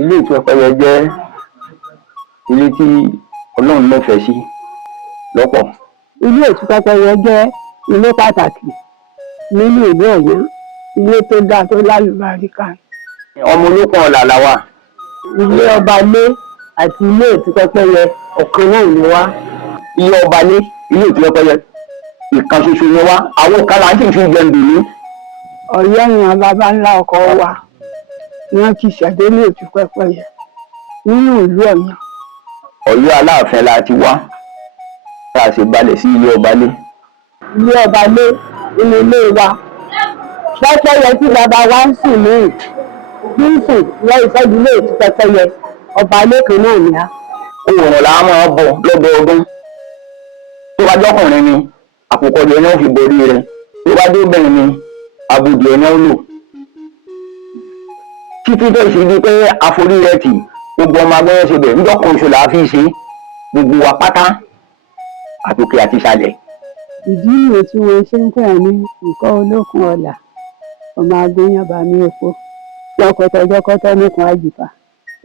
ilé ìtura Pẹ́pẹ́yẹ jẹ́ ilé tí Ọlọ́run nífẹ̀ẹ́ sí lọ́pọ̀. Ilé ìtura Pẹ́pẹ́yẹ jẹ́ ilé pàtàkì nínú ìlú Ọ̀yọ́, ilé tó dáa tó lálùbáríkà. Ọmọ Olókun Ọ̀là la wà. Ilé ọba lé àti ilé ìtura Pẹ́pẹ́yẹ ọ̀kan náà ni wá. Ilé ọba lé, ilé ìtura Pẹ́pẹ́yẹ ìkan ṣoṣo ni wá. Àwọn kan là ń sì fi jẹun dùnú. Ọ̀yọ́ ìran bàbá ńlá ọkọ wa ni wọ́n ti ṣẹ̀dá ilé ìtura Pẹ́pẹ́yẹ nínú ìlú Ọ̀yọ́. Ọ̀yọ́ Aláàfin la ti wá, tá a sì balẹ̀ sí ilé ọba lé. Ilé ọba lé inú ilé wa. Pẹ́pẹ́yẹ tí bàbá wa ń sìn ní ìsìn lọ ìṣẹ́jú ilé ìtura Pẹ́pẹ́yẹ ọba lé kan náà ni á. Òòrùn là á máa bọ̀ lọ́dọọdún. Tó bá jọ́kùnrin ni àkùkọ jẹ náà fi borí rẹ̀. Tó bá jóbìnrin ni àbùdù ẹ̀ náà lò. Títí tó ṣe di pé àforí rẹ̀ tì gbogbo ọmọ agbẹ́rẹ́ ṣe bẹ̀ níjọ́ kan oṣù là á fi ṣe gbogbo wa pátá àtòkè àti ìsàlẹ̀. Ìdí nìyẹn tí wọ́n ṣe ń pè ní ìkọ́ Olókun Ọ̀là ọmọ agbóyan bá mi epo jọkọtọjọkọtọ nìkan àjìfà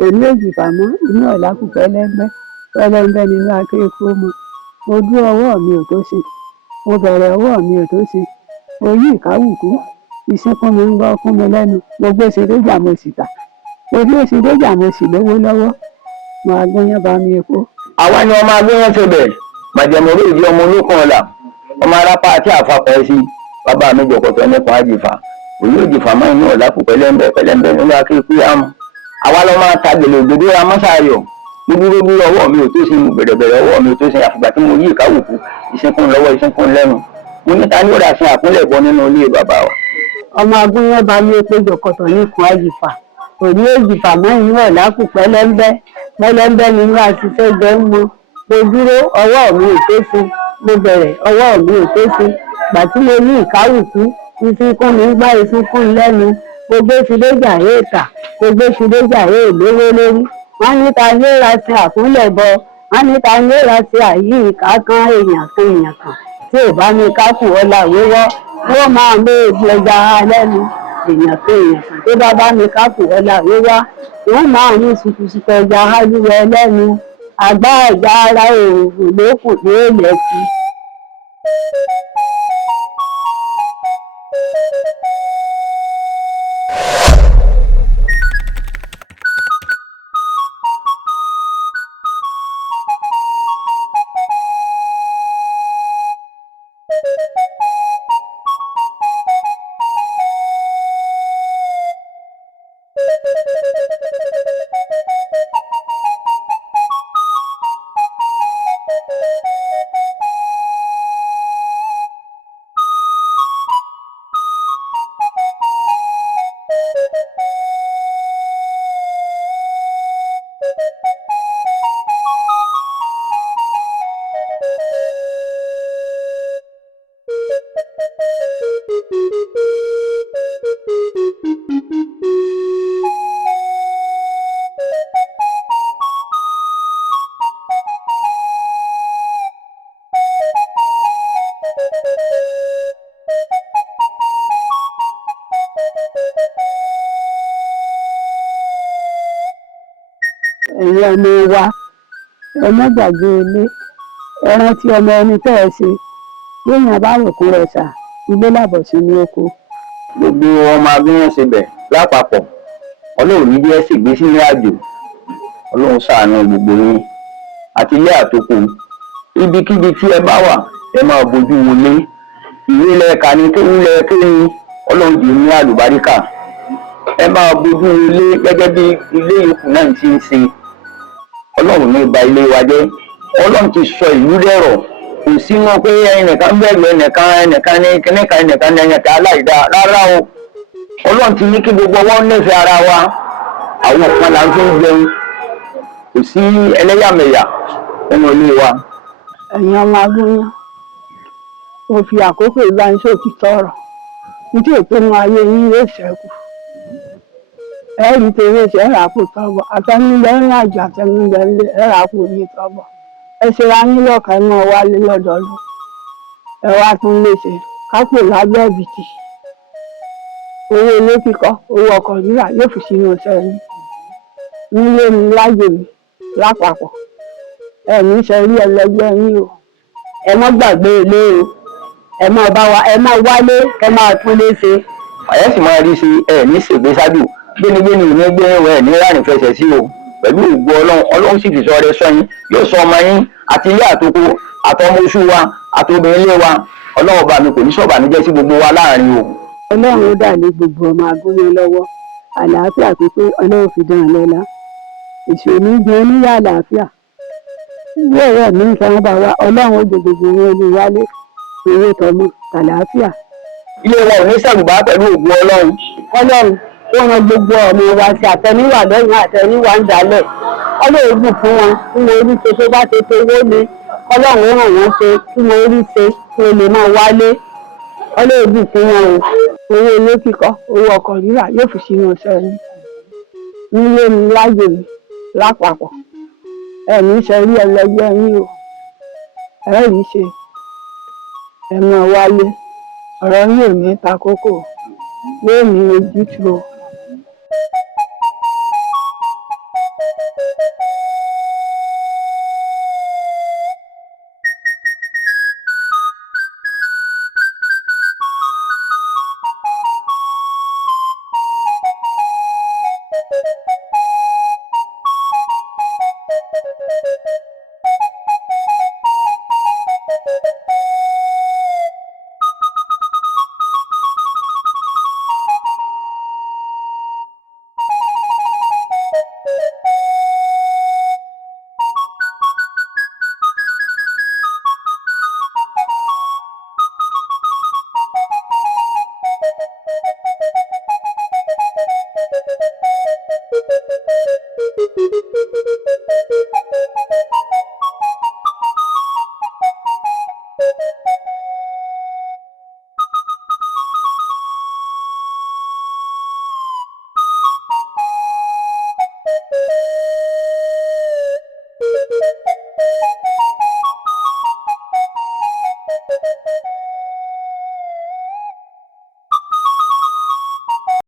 òní òjìfà mọ́ inú ọ̀la kù pẹ́lẹ́ńbẹ́ nínú akéèkó mọ́. Mo dúró ọwọ́ mi ò tó ṣe, mo bẹ̀rẹ̀ ọwọ́ mi ò tó ṣe, mo yí ìkáwùkú ìsìnkún mi ń gbọ́ fún mi lẹ́nu, mo gbé ṣèdéjà mo sì tà, mo gbé ṣèdéjà mo sì lówó lọ́wọ́, mo agbóyan bá mi epo. Àwa ni ọmọ agbóyan ṣe bẹ̀ màjẹ̀mọ́rò ìdí ọmọ Olókun Ọ̀là ọmọ arápá àti àfapọ̀ sí bàbá mi jọkọtọ nípa àjìfà òní òjìfà máa inú ọ̀la kù pẹ́lẹ́ńbẹ́ nínú akéèkó àmọ́. Àwa lọ máa ta gbèlè òdòdó amọ́sàárẹ̀ gbogbo ọwọ́ mi ò tó ṣe bẹ̀rẹ̀ ọwọ́ mi ò tó ṣe àfìgbà tí mo yí ìkáwùkú ìsìnkún lọ́wọ́ ìsìnkún lẹ́nu. Mo ní ta ní ó rà sí àkúnlẹ̀ bọ nínú ilé bàbá wa. Ọmọ agbóyan bá mi epo jọkọtọ níkan àjìfà òní òjìfà máa inú ọ̀la kù pẹ́lẹ́ńbẹ́ nínú àṣìṣe jẹ́ ń mọ. Mo dúró ọwọ́ mi ò tó ṣe, mo bẹ̀rẹ̀ ọwọ́ mi ò tó ṣe, gbà tí mo ní ìkáwùkú ìsìnkún mi ń gbá ìsìnkún lẹ́nu, mo gbé ṣùdéjà èèkà, mo gbé ṣùdéjà èèlówó lórí. Wọ́n ní ta ní ó ra sí àkúnlẹ̀ bọ, wọ́n ní ta ní ó ra sí àyí ìka kan èèyàn kan tí ò bá mi kákù ọlá wíwọ́ wọ́n máa mú ìgbẹ́jà lẹ́nu èèyàn kan tó bá mi kákù ọlá wíwọ́ wọ́n máa mú ṣùkùṣùkù ẹja hálúwẹ̀ lẹ́nu àgbá ẹ̀já ara òòrùn lókùn ní èlẹ̀ sí. Ẹ̀yin ọmọ wa ẹ má gbàgbé ilé ẹ rántí ọmọ ẹni tẹ́ ẹ ṣe léèyàn bá rò kún rẹ̀ ṣà ilé làbọ̀ sí ní oko. Gbogbo ọmọ agbóyan ṣe bẹ̀ lápapọ̀ Ọlọ́run ní bí ẹ sì gbé sínú àjò Ọlọ́run ṣàánú gbogbo yín àti ilé àtòkù ibikíbi tí ẹ bá wà ẹ máa bójú wọlé ìwé lẹ́ẹ̀ka ní kéwú lẹ́ẹ̀kẹ́ ní Ọlọ́run jù ní àlùbáríkà ẹ máa bójú wọlé gẹ́gẹ́ bí ilé yòókù náà ti ń ṣe. Ọlọ́run ní ba ilé wa jẹ́ Ọlọ́run ti sọ ìlú dẹ̀rọ̀ kò sí wọn pé ẹnìkan bẹ̀rù ẹnìkan ní kíníkan ẹnìkan ní ẹnìkan aláìdá rárá o. Ọlọ́run ti ní kí gbogbo wọn nífẹ̀ẹ́ ara wa àwọn kan là ń fi ń jẹun kò sí ẹlẹ́yàmẹ̀yà nínú ilé wa. Ẹ̀yin ọmọ agbóyan mo fi àkókò ìbánisọ̀ ti tọrọ nítorí ìpinnu ayé yín yóò ṣẹ́kù ẹ̀rí tèrè ṣe ẹ̀rà kù tọ́bọ̀ àtẹnudẹ ń rìnàjò àtẹnudẹ ẹ̀rà kù ní tọ́bọ̀ ẹ ṣe ra yín lọ́kàn náà wálé lọ́dọọdún ẹ wá tún léṣe kápò lábẹ́ ẹ̀bìtì owó ilé kíkọ́ owó ọkọ̀ rírà yóò fi sínú iṣẹ́ yín nílé mi láyè mi lápapọ̀ ẹ̀mí sẹ́rí ẹlẹgbẹ́ yín o ẹ mọ́ gbàgbé ilé o ẹ mọ́ bá wa ẹ mọ́ wálé ẹ máa tún lé ṣe. àyẹ́ sì máa rí sí ẹ ní ṣègbè ṣáájú gbénigbéni ò ní gbé ẹ ní rárìn fẹsẹ̀ sí o pẹ̀lú ògbó ọlọ́run sì fi sọ ọrẹ sọ yín yóò sọ ọmọ yín àti ilé àtòkò àtọmọ oṣù wa àtobìnrin ilé wa ọlọ́run ọba mi kò ní sọ̀bànújẹ́ sí gbogbo wa láàrin o. ọlọ́run ó dà lé gbogbo ọmọ agúnlé lọ́wọ́ àlàáfíà pípé ọlọ́run fi dán lọ́lá ìṣòní gan níyà àlàáfíà ilé ọ̀rẹ́ mi nǹkan bá wa ọlọ́run ó gbogbo wọn olú wálé owó tọmọ àlàáfíà. ilé wa ò ní sẹ̀rùbá pẹ̀lú ògbó ọlọ́run. ọlọ́run ó ran gbogbo ọmọ wa sí àtẹníwà lọ́yìn àtẹníwà ń dálẹ̀ ọlọ́run bù fún wọn tí mo rí ṣe tó bá ṣe tó owó ni ọlọ́run ó ràn wọ́n ṣe tí mo rí ṣe kí o lè máa wálé ọlọ́run bù fún wọn o owó ilé kíkọ́ owó ọkọ̀ rírà yóò fi sínú ọ̀sẹ̀ mi nílé mi láyè mi lápapọ̀ ẹ̀mí sẹ́rí ẹlẹgbẹ́ yín o ẹ rí ṣe ẹ máa wálé ọ̀rọ̀ yín ò ní ta kókó yóò ní ojútùú o. Thank you.